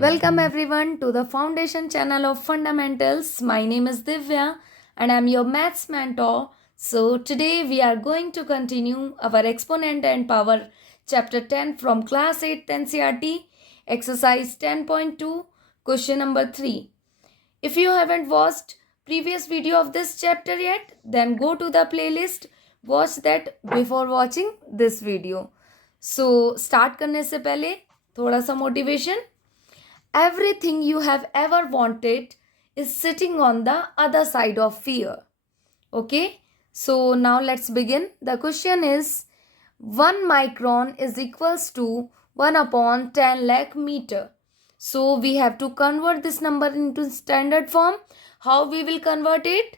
Welcome everyone to the foundation channel of Fundamentals. My name is Divya and I'm your maths mentor. So today we are going to continue our Exponent and Power chapter 10 from class 8 NCERT exercise 10.2 question number 3. If you haven't watched previous video of this chapter yet, then go to the playlist, watch that before watching this video. So start करने से पहले थोड़ा सा motivation. Everything you have ever wanted is sitting on the other side of fear. Okay, so now let's begin. The question is 1 micron is equals to 1 upon 10 lakh meter. So we have to convert this number into standard form. How we will convert it?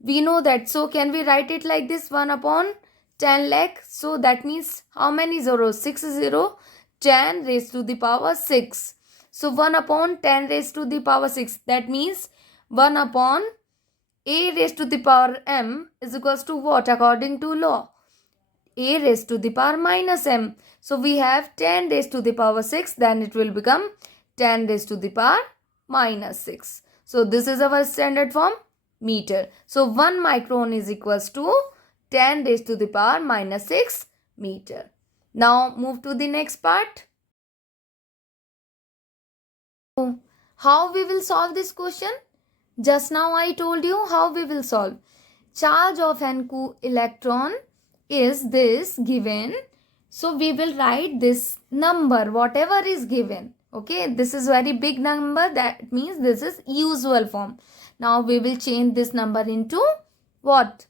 We know that. So can we write it like this? 1 upon 10 lakh. So that means how many zeros? 6 0. 10 raised to the power 6. So 1 upon 10 raised to the power 6. That means 1 upon a raised to the power m is equals to what according to law? A raised to the power minus m. So we have 10 raised to the power 6. Then it will become 10 raised to the power minus 6. So this is our standard form meter. So 1 micron is equals to 10 raised to the power minus 6 meter. Now move to the next part. How we will solve this question? Just now I told you how we will solve. Charge of an electron is this given. So we will write this number whatever is given. Okay, this is very big number. That means this is usual form. Now we will change this number into what?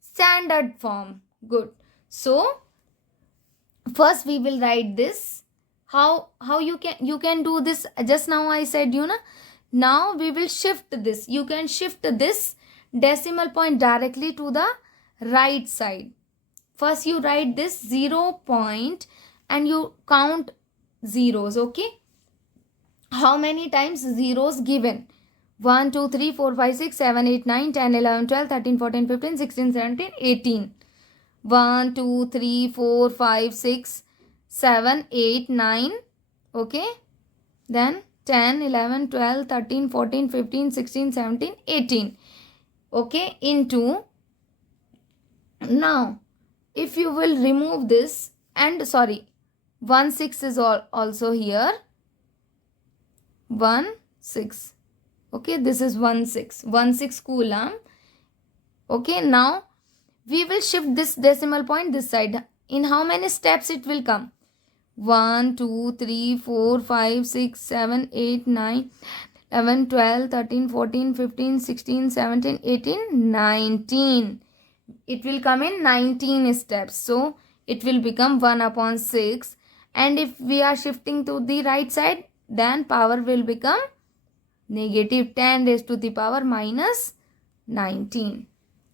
Standard form. Good. So first we will write this. How you can do this? Just now I said now we will shift this. You can shift this decimal point directly to the right side. First you write this 0 point and you count zeros. Okay, how many times zeros given? 1 2 3 4 5 6 7 8 9 10 11 12 13 14 15 16 17 18. 1 2 3 4 5 6 7 8 9. Okay, then 10 11 12 13 14 15 16 17 18. Okay, into, now if you will remove this, and sorry, 1 6 is also here, 1 6. Okay, this is 1 6 coulomb. Okay, now we will shift this decimal point this side. In how many steps it will come? 1 2 3 4 5 6 7 8 9 11 12 13 14 15 16 17 18 19. It will come in 19 steps. So it will become 1 upon 6. And if we are shifting to the right side, then power will become negative 10 raised to the power minus 19.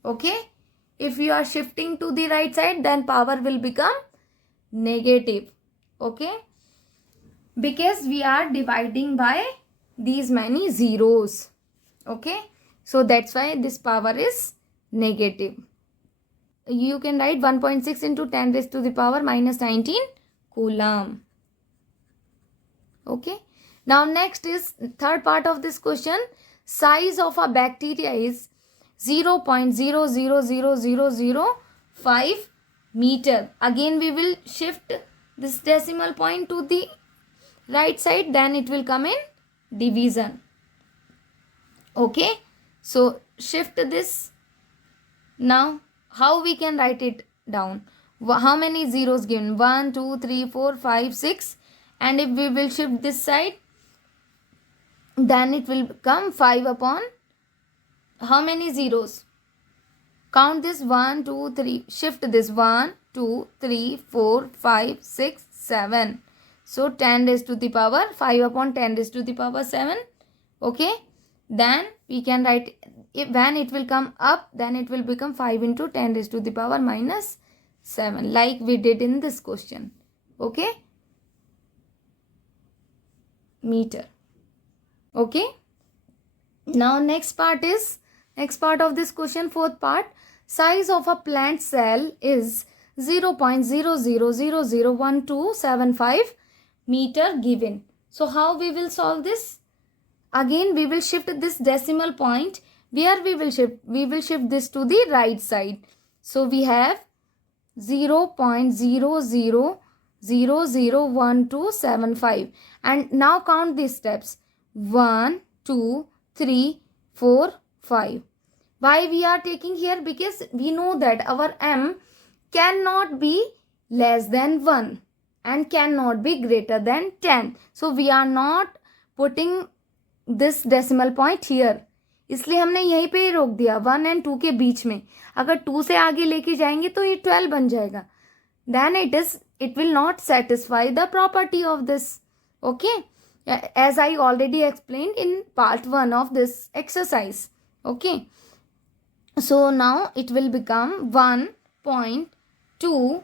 Okay, if you are shifting to the right side, then power will become negative. Okay, because we are dividing by these many zeros. Okay, so that's why this power is negative. You can write 1.6 into 10 raised to the power minus 19 coulomb. Okay, now next is third part of this question. Size of a bacteria is 0.000005 meter. Again we will shift this decimal point to the right side, then it will come in division. Okay, so shift this. Now how we can write it down? How many zeros given? 1 2 3 4 5 6. And if we will shift this side, then it will become 5 upon how many zeros? Count this 1 2 3. Shift this 1 2 3 4 5 6 7. So 10 raised to the power 5 upon 10 raised to the power 7. Okay, then we can write when it will come up, then it will become 5 into 10 raised to the power minus 7, like we did in this question. Okay, meter. Okay, now next part of this question, fourth part. Size of a plant cell is 0.00001275 meter given. So how we will solve this? Again we will shift this decimal point. Where we will shift? We will shift this to the right side. So we have 0.00001275, and now count these steps: 1 2 3 4 5. Why we are taking here? Because we know that our m cannot be less than 1 and cannot be greater than 10. So we are not putting this decimal point here. इसलिए हमने यहीं पे ही रोक दिया 1 and 2 के बीच में. अगर 2 से आगे लेके जाएंगे तो ये 12 बन जाएगा. Then it will not satisfy the property of this. Okay, as I already explained in part 1 of this exercise. Okay, so now it will become 1.2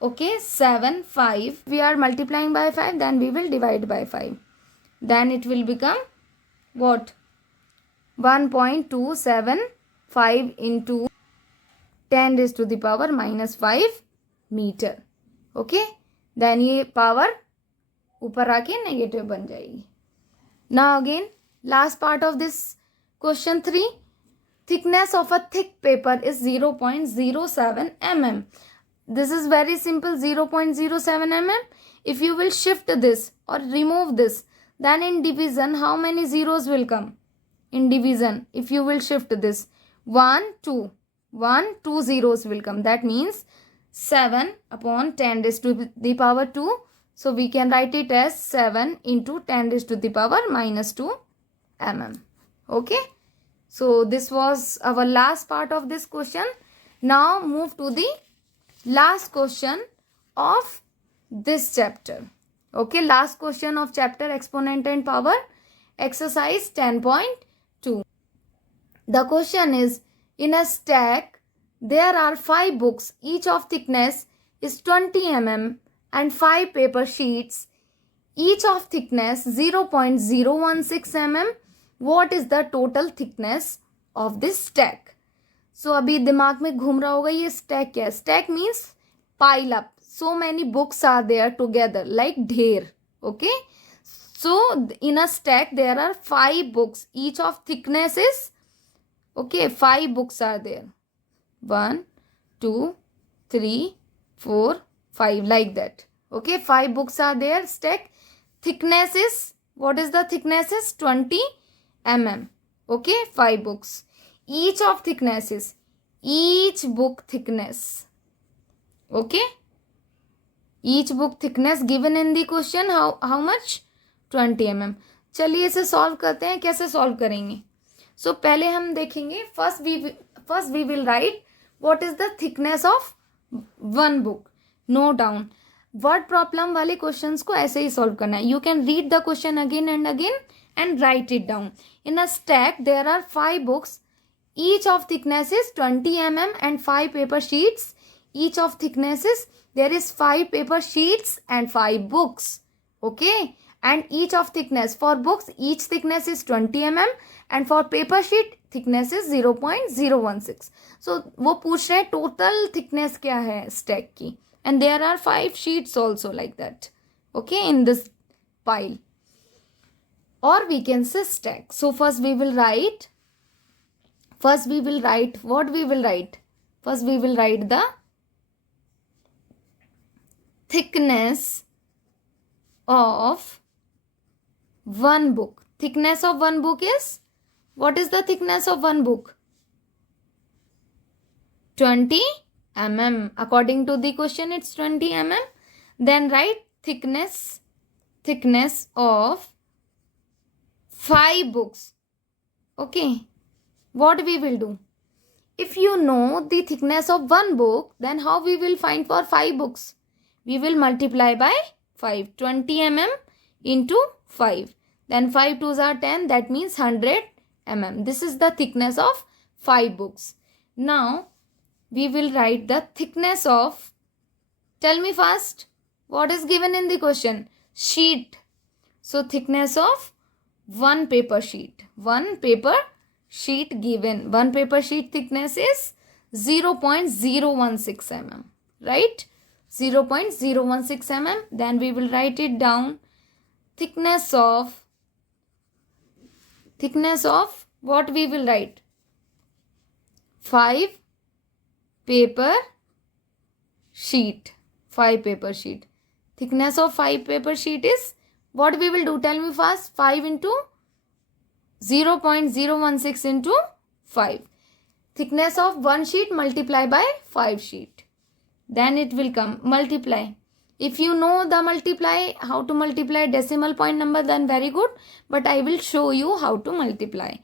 okay 75. We are multiplying by 5, then we will divide by 5. Then it will become what? 1.275 into 10 raised to the power minus 5 meter. Okay, then ये power ऊपर आके negative बन जाएगी. Now again last part of this question 3. Thickness of a thick paper is 0.07 mm. This is very simple, 0.07 mm. If you will shift this or remove this, then in division how many zeros will come? In division, if you will shift this, 1 2 zeros will come. That means 7 upon 10 raised to the power 2. So we can write it as 7 into 10 raised to the power minus 2 mm. Okay, so this was our last part of this question. Now move to the last question of this chapter. Okay, last question of chapter Exponent and Power, exercise 10.2. The question is, in a stack there are 5 books, each of thickness is 20 mm, and 5 paper sheets, each of thickness 0.016 mm. What is the total thickness of this stack? So अभी दिमाग में घूम रहा होगा ये stack क्या है? Stack means pile up. So many books are there together, like ढेर. Okay, so in a stack there are 5 books, each of thickness is okay 5 books are there, 1 2 3 4 5, like that. Okay, 5 books are there, stack. Thickness is, what is the thickness is? 20 mm. Okay, 5 books, each of thickness is, each book thickness. Okay, each book thickness given in the question, how much? 20 mm. चलिए इसे solve करते हैं. कैसे solve करेंगे? सो पहले हम देखेंगे, first we will write what is the thickness of one book. Note down. Word problem वाले क्वेश्चंस को ऐसे ही सॉल्व करना है. You can read the question again and write it down. In a stack there are 5 books, each of thickness is 20 mm, and 5 paper sheets, each of thickness is, there is 5 paper sheets and 5 books. Okay, and each of thickness, for books each thickness is 20 mm, and for paper sheet thickness is 0.016. So वो पूछ रहे हैं total thickness क्या है stack की, and there are 5 sheets also like that. Okay, in this pile, or we can say stack. So first we will write what we will write. First we will write the thickness of one book. Thickness of one book is, what is the thickness of one book? 20 mm. According to the question it's 20 mm. Then write thickness of 5 books. Okay, what we will do? If you know the thickness of one book, then how we will find for 5 books? We will multiply by 5. 20 mm into 5. Then 5 2s are 10. That means 100 mm. This is the thickness of 5 books. Now we will write the thickness of, tell me first, what is given in the question? Sheet. So thickness of one paper sheet. One paper sheet given. One paper sheet thickness is 0.016 mm. Right? 0.016 mm. Then we will write it down. thickness of what we will write? 5 paper sheet. 5 paper sheet. Thickness of 5 paper sheet is, what we will do? Tell me fast. 5 into 0.016 into 5. Thickness of one sheet multiply by 5 sheet. Then it will come multiply. If you know the multiply, how to multiply decimal point number, then very good. But I will show you how to multiply.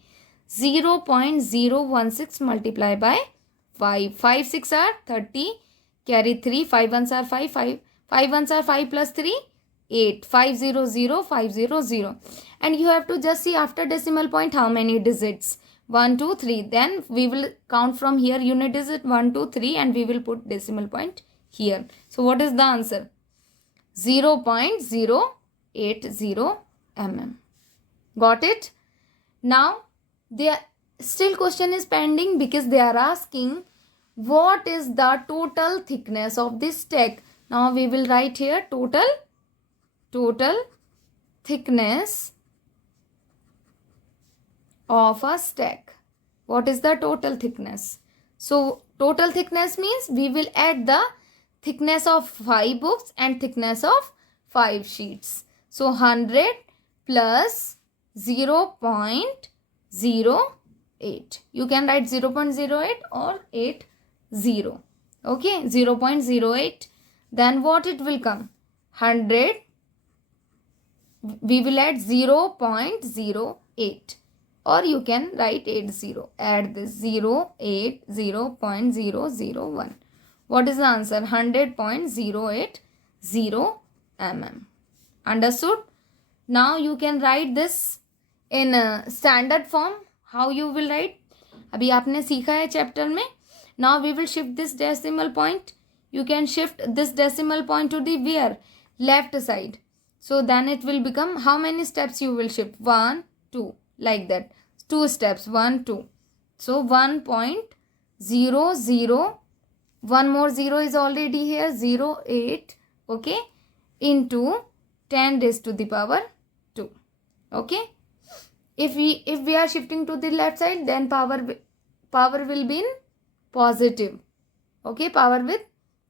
0.016 multiply by 5. 5 6 are 30. Carry 3. 5 ones are 5. 5 ones are 5 plus 3. 8. 500 500. And you have to just see after decimal point how many digits. 1 2 3. Then we will count from here unit digit 1 2 3 and we will put decimal point here. So what is the answer? 0.080 mm. Got it? Now there still question is pending because they are asking what is the total thickness of this stack. Now we will write here total thickness of a stack. What is the total thickness? So total thickness means we will add the thickness of 5 books and thickness of 5 sheets. So 100 plus 0.08. You can write 0.08 or 80. Okay, 0.08. Then what it will come? 100. We will add 0.08. Or you can write 80. Add this 0.001. What is the answer? 100.080 mm. Understood? Now you can write this in a standard form. How you will write? अभी आपने सीखा है chapter में. Now we will shift this decimal point. You can shift this decimal point to the where? Left side. So then it will become, how many steps you will shift? 1, 2. Like that. 2 steps. 1, 2. So 1.00. One more 0 is already here. 08. Okay. Into 10 raised to the power 2. Okay. If we are shifting to the left side, then power will be in positive. Okay. Power with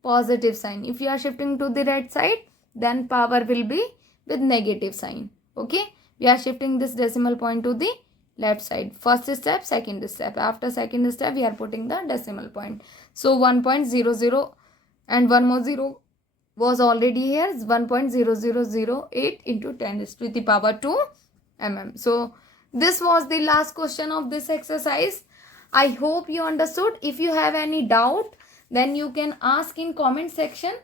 positive sign. If you are shifting to the right side, then power will be with negative sign. Okay. We are shifting this decimal point to the left side. First step, second step. After second step, we are putting the decimal point. So 1.00 and one more 0 was already here. 1.0008 into 10 raised to the power 2 mm. So this was the last question of this exercise. I hope you understood. If you have any doubt, then you can ask in comment section.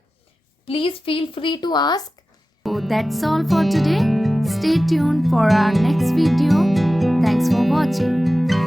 Please feel free to ask. So that's all for today. Stay tuned for our next video. Thanks for watching.